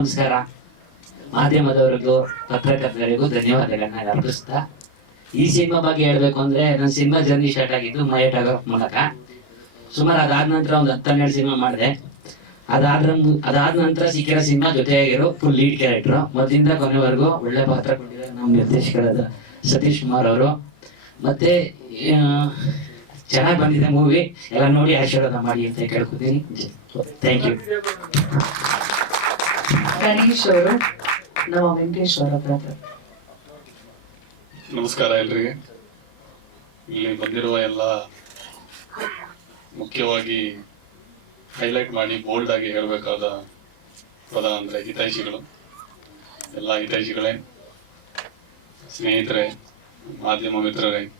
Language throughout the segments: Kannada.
ನಮಸ್ಕಾರ. ಮಾಧ್ಯಮದವರಿಗೂ, ಪತ್ರಕರ್ತರಿಗೂ ಧನ್ಯವಾದಗಳನ್ನ ಅರ್ಪಿಸ್ತಾ, ಈ ಸಿನಿಮಾ ಬಗ್ಗೆ ಹೇಳ್ಬೇಕು ಅಂದ್ರೆ ನನ್ನ ಸಿನಿಮಾ ಜರ್ನಿ ಸ್ಟಾರ್ಟ್ ಆಗಿದ್ದು ಮಯಟಾಗ್ರಾಫ್ ಮೂಲಕ. ಸುಮಾರು ಅದಾದ ನಂತರ ಒಂದು ಹತ್ತನ್ನೆರಡು ಸಿನಿಮಾ ಮಾಡಿದೆ. ಅದಾದ್ರ ಅದಾದ ನಂತರ ಸಿಕ್ಕಿರೋ ಸಿನಿಮಾ ಜೊತೆಯಾಗಿರೋ ಫುಲ್ ಲೀಡ್ ಕ್ಯಾರೆಕ್ಟರ್ ಮೊದಲಿಂದ ಕೊನೆವರೆಗೂ ಒಳ್ಳೆ ಪಾತ್ರ ಕೊಟ್ಟಿದ್ದಾರೆ ನಮ್ಮ ನಿರ್ದೇಶಕರಾದ ಸತೀಶ್ ಕುಮಾರ್ ಅವರು. ಮತ್ತೆ ಚೆನ್ನಾಗಿ ಬಂದಿದೆ ಮೂವಿ ಎಲ್ಲ ನೋಡಿ ಆಶೀರ್ವಾದ ಮಾಡಿ ಅಂತ ಕೇಳ್ಕೊತೀನಿ. ಥ್ಯಾಂಕ್ ಯು ನಮ್ಮ ನಮಸ್ಕಾರ ಎಲ್ರಿಗೆ. ಇಲ್ಲಿ ಬಂದಿರುವ ಎಲ್ಲ ಮುಖ್ಯವಾಗಿ ಹೈಲೈಟ್ ಮಾಡಿ ಬೋಲ್ಡ್ ಆಗಿ ಹೇಳಬೇಕಾದ ಪದ ಅಂದರೆ ಹಿತೈಷಿಗಳು. ಎಲ್ಲ ಹಿತೈಷಿಗಳೇ. ಸ್ನೇಹಿತರೆ, ಮಾಧ್ಯಮ ಮಿತ್ರರೇ,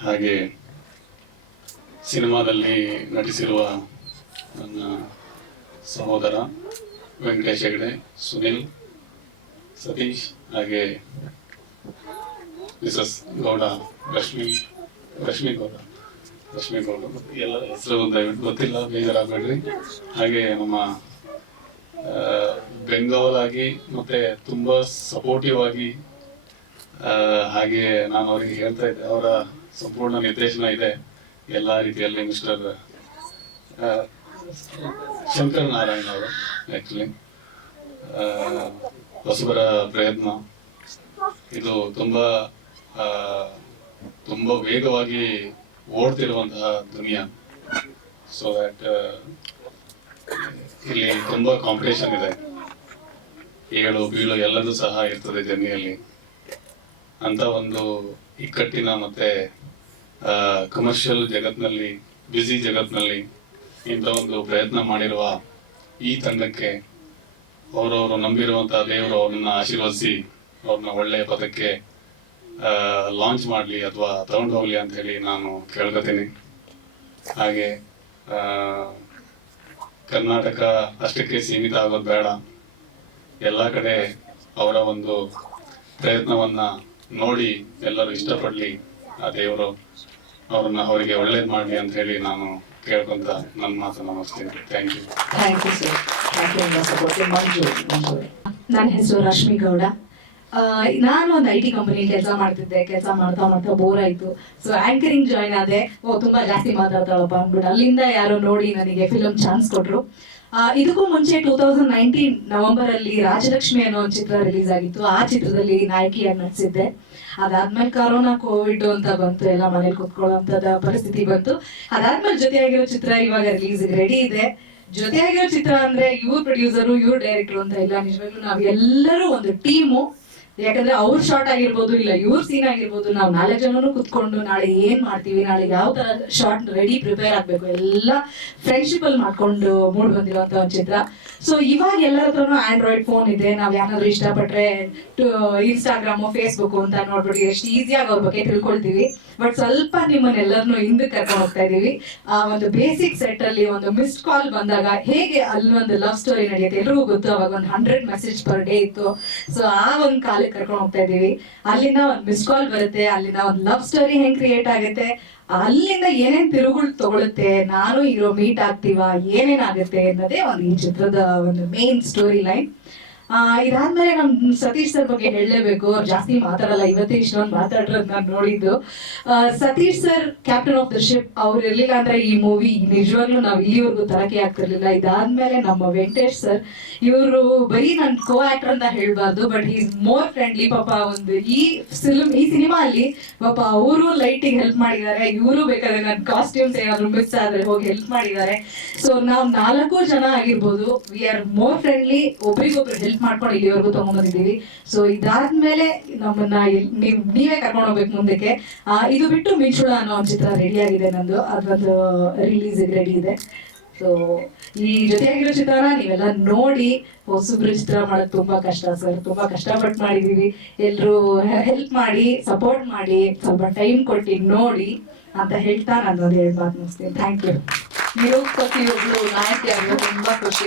ಹಾಗೆ ಸಿನಿಮಾದಲ್ಲಿ ನಟಿಸಿರುವ ನನ್ನ ಸಹೋದರ ವೆಂಕಟೇಶ್ ಹೆಗಡೆ ಸುನಿಲ್, ಸತೀಶ್, ಹಾಗೆ ಮಿಸಸ್ ಗೌಡ, ರಶ್ಮಿ ರಶ್ಮಿ ಗೌಡ ರಶ್ಮಿ ಗೌಡ. ಎಲ್ಲ ಹೆಸರು ದಯವಿಟ್ಟು ಗೊತ್ತಿಲ್ಲ, ಬೇಜಾರಾಗಬೇಡ್ರಿ. ಹಾಗೆ ನಮ್ಮ ಬೆಂಗಾವಲ್ ಆಗಿ ಮತ್ತೆ ತುಂಬಾ ಸಪೋರ್ಟಿವ್ ಆಗಿ ಹಾಗೆ ನಾನು ಅವರಿಗೆ ಹೇಳ್ತಾ ಇದ್ದೆ. ಅವರ ಸಂಪೂರ್ಣ ನಿರ್ದೇಶನ ಇದೆ. ಎಲ್ಲ ರೀತಿಯಲ್ಲಿ ಮಿಸ್ಟರ್ ಶಂಕರ್ ನಾರಾಯಣ್ ಅವರು ಆಕ್ಚುಲಿ ಹೊಸಬರ ಪ್ರಯತ್ನ. ಇದು ತುಂಬಾ ತುಂಬ ತುಂಬಾ ವೇಗವಾಗಿ ಓಡ್ತಿರುವಂತಹ ದುನಿಯಾ ಸೊ ದಟ್ ಇಲ್ಲಿ ತುಂಬಾ ಕಾಂಪಿಟೇಷನ್ ಇದೆ. ಏಳು ಬೀಳು ಎಲ್ಲದೂ ಸಹ ಇರ್ತದೆ ಜರ್ನಿಯಲ್ಲಿ. ಅಂತ ಒಂದು ಇಕ್ಕಟ್ಟಿನ ಮತ್ತೆ ಕಮರ್ಷಿಯಲ್ ಜಗತ್ನಲ್ಲಿ ಬ್ಯುಸಿ ಜಗತ್ನಲ್ಲಿ ಇಂಥ ಒಂದು ಪ್ರಯತ್ನ ಮಾಡಿರುವ ಈ ತಂಡಕ್ಕೆ ಅವರವರು ನಂಬಿರುವಂತಹ ದೇವರು ಅವ್ರನ್ನ ಆಶೀರ್ವದಿಸಿ ಅವ್ರನ್ನ ಒಳ್ಳೆಯ ಪದಕ್ಕೆ ಲಾಂಚ್ ಮಾಡಲಿ ಅಥವಾ ತಗೊಂಡು ಹೋಗ್ಲಿ ಅಂತ ಹೇಳಿ ನಾನು ಕೇಳ್ಕೊತೀನಿ. ಹಾಗೆ ಕರ್ನಾಟಕ ಅಷ್ಟಕ್ಕೆ ಸೀಮಿತ ಆಗೋದು ಬೇಡ. ಎಲ್ಲ ಕಡೆ ಅವರ ಒಂದು ಪ್ರಯತ್ನವನ್ನ ನೋಡಿ ಎಲ್ಲರೂ ಇಷ್ಟಪಡ್ಲಿ. ಆ ದೇವರು ಅವ್ರನ್ನ ಅವರಿಗೆ ಒಳ್ಳೇದು ಮಾಡಲಿ ಅಂತ ಹೇಳಿ ನಾನು ಕೇಳ್ಕೊಂತ ನನ್ನ ಮಾತು ನಮಸ್ತೆ. Thank you thank you sir thank you support Manju Manju ನನ್ನ ಹೆಸರು ರಶ್ಮಿ ಗೌಡ. ನಾನು ಒಂದು ಐ ಟಿ ಕಂಪನಿ ಕೆಲಸ ಮಾಡ್ತಿದ್ದೆ, ಕೆಲಸ ಮಾಡ್ತಾ ಮಾಡ್ತಾ ಬೋರ್ ಆಯ್ತು. ಸೊ ಆಂಕರಿಂಗ್ ಜಾಯ್ನ್ ಆದೆ. ಓ, ತುಂಬಾ ಜಾಸ್ತಿ ಮಾತಾಡ್ತಾಳಪ್ಪ ಅಂದ್ಬಿಟ್ಟು ಅಲ್ಲಿಂದ ಯಾರೋ ನೋಡಿ ನನಗೆ ಫಿಲಮ್ ಚಾನ್ಸ್ ಕೊಟ್ರು. ಇದಕ್ಕೂ ಮುಂಚೆ ಟೂ ತೌಸಂಡ್ ನೈನ್ಟೀನ್ ನವೆಂಬರ್ ಅಲ್ಲಿ ರಾಜಲಕ್ಷ್ಮಿ ಅನ್ನೋ ಒಂದು ಚಿತ್ರ ರಿಲೀಸ್ ಆಗಿತ್ತು. ಆ ಚಿತ್ರದಲ್ಲಿ ನಾಯಕಿಯಾಗಿ ನಟಿಸಿದ್ದೆ. ಅದಾದ್ಮೇಲೆ ಕರೋನಾ ಕೋವಿಡ್ ಅಂತ ಬಂತು. ಎಲ್ಲ ಮನೇಲಿ ಕುತ್ಕೊಳ್ಳೋಂಥದ್ದು ಪರಿಸ್ಥಿತಿ ಬಂತು. ಅದಾದ್ಮೇಲೆ ಜೊತೆಯಾಗಿರೋ ಚಿತ್ರ ಇವಾಗ ರಿಲೀಸ್ ರೆಡಿ ಇದೆ. ಜೊತೆಯಾಗಿರೋ ಚಿತ್ರ ಅಂದ್ರೆ ಇವ್ರ ಪ್ರೊಡ್ಯೂಸರು ಇವ್ರ ಡೈರೆಕ್ಟರ್ ಅಂತ ಇಲ್ಲ. ನಿಜವಾಗ್ಲೂ ನಾವ್ ಎಲ್ಲರೂ ಒಂದು ಟೀಮು ಯಾಕಂದ್ರೆ ಅವ್ರ ಶಾರ್ಟ್ ಆಗಿರ್ಬೋದು ಇಲ್ಲ ಇವ್ರ ಸೀನ್ ಆಗಿರ್ಬೋದು, ನಾವು ನಾಲ್ಕು ಜನನು ಕುತ್ಕೊಂಡು ನಾಳೆ ಏನ್ ಮಾಡ್ತೀವಿ, ನಾಳೆ ಯಾವ ತರ ಶಾರ್ಟ್ ರೆಡಿ ಪ್ರಿಪೇರ್ ಆಗ್ಬೇಕು, ಎಲ್ಲ ಫ್ರೆಂಡ್ಶಿಪ್ ಅಲ್ಲಿ ಮಾಡ್ಕೊಂಡು ಮೂಡ್ ಬಂದಿರುವಂತ ಒಂದು ಚಿತ್ರ. ಸೊ ಇವಾಗ ಎಲ್ಲರ ಹತ್ರನು ಆಂಡ್ರಾಯ್ಡ್ ಫೋನ್ ಇದೆ, ನಾವ್ ಯಾರಾದ್ರೂ ಇಷ್ಟಪಟ್ರೆ ಇನ್ಸ್ಟಾಗ್ರಾಮ್ ಫೇಸ್ಬುಕ್ ಅಂತ ನೋಡ್ಬಿಟ್ಟು ಎಷ್ಟು ಈಸಿಯಾಗಿ ಅವ್ರ ಬಗ್ಗೆ ತಿಳ್ಕೊಳ್ತೀವಿ. ಬಟ್ ಸ್ವಲ್ಪ ನಿಮ್ಮನ್ನೆಲ್ಲರನ್ನು ಹಿಂದೆ ಕರ್ಕೊಂಡು ಹೋಗ್ತಾ ಇದೀವಿ. ಆ ಒಂದು ಬೇಸಿಕ್ ಸೆಟ್ ಅಲ್ಲಿ ಒಂದು ಮಿಸ್ಡ್ ಕಾಲ್ ಬಂದಾಗ ಹೇಗೆ ಅಲ್ಲಿ ಒಂದು ಲವ್ ಸ್ಟೋರಿ ನಡೆಯುತ್ತೆ, ಎಲ್ರಿಗೂ ಗೊತ್ತು, ಅವಾಗ ಒಂದು ಹಂಡ್ರೆಡ್ ಮೆಸೇಜ್ ಪರ್ ಡೇ ಇತ್ತು. ಸೊ ಆ ಒಂದು ಕಾಲಕ್ಕೆ ಕರ್ಕೊಂಡು ಹೋಗ್ತಾ ಇದೀವಿ ಅಲ್ಲಿಂದ ಒಂದು ಮಿಸ್ ಕಾಲ್ ಬರುತ್ತೆ, ಅಲ್ಲಿಂದ ಒಂದು ಲವ್ ಸ್ಟೋರಿ ಹೆಂಗ್ ಕ್ರಿಯೇಟ್ ಆಗುತ್ತೆ, ಅಲ್ಲಿಂದ ಏನೇನ್ ತಿರುಗುಳು ತಗೊಳುತ್ತೆ, ನಾನು ಇರೋ ಮೀಟ್ ಆಗ್ತೀವ, ಏನೇನಾಗುತ್ತೆ ಅನ್ನೋದೇ ಒಂದು ಈ ಚಿತ್ರದ ಒಂದು ಮೇನ್ ಸ್ಟೋರಿ ಲೈನ್ ಆ, ಇದಾದ್ಮೇಲೆ ನಮ್ ಸತೀಶ್ ಸರ್ ಬಗ್ಗೆ ಹೇಳಲೇಬೇಕು. ಅವ್ರು ಜಾಸ್ತಿ ಮಾತಾಡಲ್ಲ. ಇವತ್ತೇ ಇಷ್ಟೊಂದು ಮಾತಾಡಿರೋದ್ ನಾನು ನೋಡಿದ್ದು. Satish sir captain of the ship ಅವ್ರು ಇರ್ಲಿಲ್ಲ ಅಂದ್ರೆ ಈ ಮೂವಿ ನಿಜವಾಗ್ಲೂ ನಾವು ಇಲ್ಲಿವರೆಗೂ ತರಕೆ ಆಗ್ತಿರ್ಲಿಲ್ಲ. ಇದಾದ್ಮೇಲೆ ನಮ್ಮ ವೆಂಕಟೇಶ್ ಸರ್ ಇವರು ಬರೀ ನನ್ ಕೋ ಆಕ್ಟರ್ ಅಂತ ಹೇಳ್ಬಾರ್ದು ಬಟ್ ಈಸ್ ಮೋರ್ ಫ್ರೆಂಡ್ಲಿ ಪಾಪ ಒಂದು ಈ ಫಿಲ್ಮ್ ಈ ಸಿನಿಮಾ ಅಲ್ಲಿ ಪಾಪ ಅವರು ಲೈಟಿಂಗ್ ಹೆಲ್ಪ್ ಮಾಡಿದ್ದಾರೆ. ಇವರು ಬೇಕಾದ್ರೆ ನನ್ನ ಕಾಸ್ಟ್ಯೂಮ್ಸ್ ಏನಾದ್ರು ಮಿಸ್ ಆದ್ರೆ ಹೋಗಿ ಹೆಲ್ಪ್ ಮಾಡಿದ್ದಾರೆ. ಸೊ ನಾವು ನಾಲ್ಕು ಜನ ಆಗಿರ್ಬೋದು. ವಿ ಆರ್ ಮೋರ್ ಫ್ರೆಂಡ್ಲಿ ಒಬ್ರಿಗೊಬ್ರು ಹೆಲ್ಪ್ ಮಾಡ್ಕೊಂಡು ಇಲ್ಲಿವರೆಗೂ ತಗೊಂಡ್ಬಂದಿದ್ದೀವಿ. ಸೊ ಇದಾದ್ಮೇಲೆ ನಮ್ಮನ್ನ ನೀವ್, ನೀವೇ ಕರ್ಕೊಂಡು ಹೋಗ್ಬೇಕು ಮುಂದಕ್ಕೆ. ಇದು ಬಿಟ್ಟು ಮಿಂಚುಳ ಅನ್ನೋ ಒಂದು ಚಿತ್ರ ರೆಡಿ ಆಗಿದೆ ನಂದು. ಅದ್ರದ್ದು ರಿಲೀಸ್ ರೆಡಿ ಇದೆ. ಸೊ ಈ ಜೊತೆಯಾಗಿರೋ ಚಿತ್ರನ ನೀವೆಲ್ಲ ನೋಡಿ ಹೊಸಬ್ರು ಚಿತ್ರ ಮಾಡೋದು ತುಂಬಾ ಕಷ್ಟ ಸರ್. ತುಂಬಾ ಕಷ್ಟಪಟ್ಟು ಮಾಡಿದೀವಿ ಎಲ್ರು ಹೆಲ್ಪ್ ಮಾಡಿ ಸಪೋರ್ಟ್ ಮಾಡಿ, ಸ್ವಲ್ಪ ಟೈಮ್ ಕೊಟ್ಟು ನೋಡಿ ಅಂತ ಹೇಳ್ತಾ ನಾನು ಒಂದು ಹೇಳ್ಬಾರ್ದು ಥ್ಯಾಂಕ್ ಯು ನಿರೂಪತಿಯೊಬ್ಳು ನಾಯಕಿ ಆಗಲು ತುಂಬಾ ಖುಷಿ